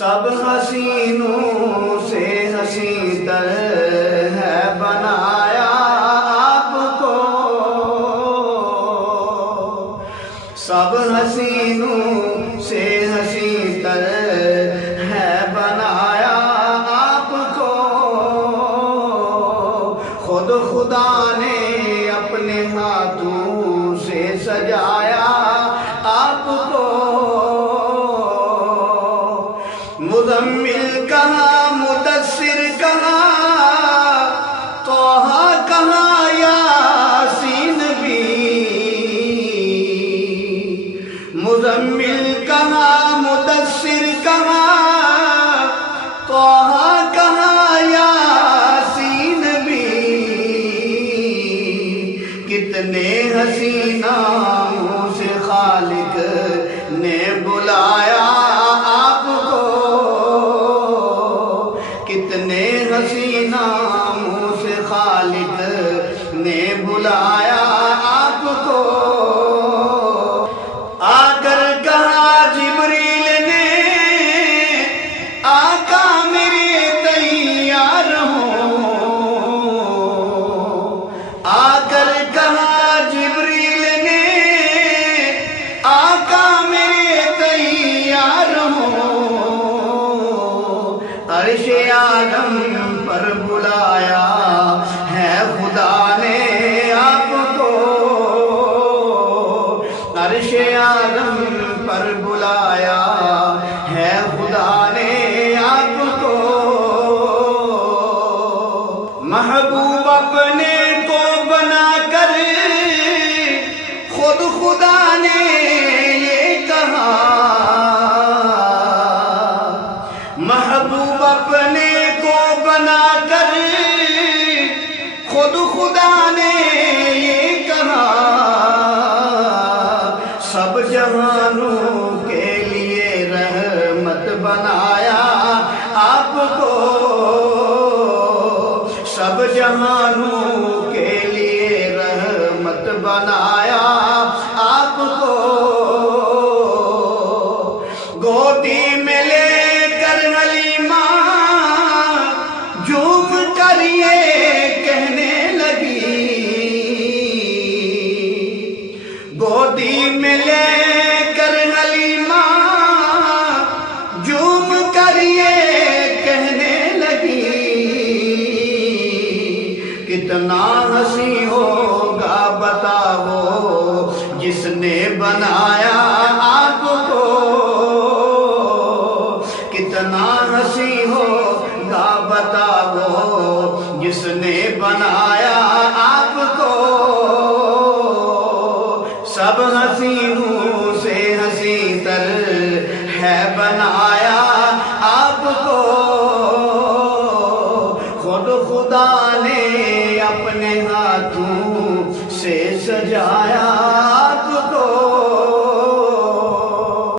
سب حسینوں سے حسین تر ہے بنایا آپ کو، سب حسینوں سے حسین تر ہے بنایا آپ کو، خود خدا نے اپنے ہاتھوں سے سجایا آپ کو، مزمل کہاں مدثر کہاں طٰہٰ کہاں یاسین بھی، مزمل کہاں مدثر کہاں طٰہٰ کہاں یاسین بھی، کتنے حسین ناموں سے خالق نے بلایا آپ کو، کتنے حسین ناموں سے خالق نے بلایا آپ کو، آ کر کہا جبریل نے آقا میرے تیار ہوں، آ کر کہا جبریل نے آقا میرے تیار ہوں، عرش عالم پر بلایا ہے خدا نے آپ کو، عرش عالم پر بلایا ہے خدا نے آپ کو، محبوب اپنے کو بنا کر خود خدا نے یہ کہا، محبوب اپنے کو بنا کر خود خدا نے یہ کہا، سب جہانوں کے لیے رحمت بنایا آپ کو، سب جہانوں کے لیے رحمت بنایا آپ کو، گودی میں لے کر حلیمہ جھوم کر یہ کہنے لگی، گودی میں لے کر حلیمہ جھوم کر یہ کہنے لگی، کتنا ہنسی ہوگا بتاؤ جس نے بنایا آپ کو، کتنا ہنسی ہوگا بتاؤ جس نے بنایا آپ کو، سب حسینوں سے حسین تر ہے بنایا آپ کو، خود خدا نے اپنے ہاتھوں سے سجایا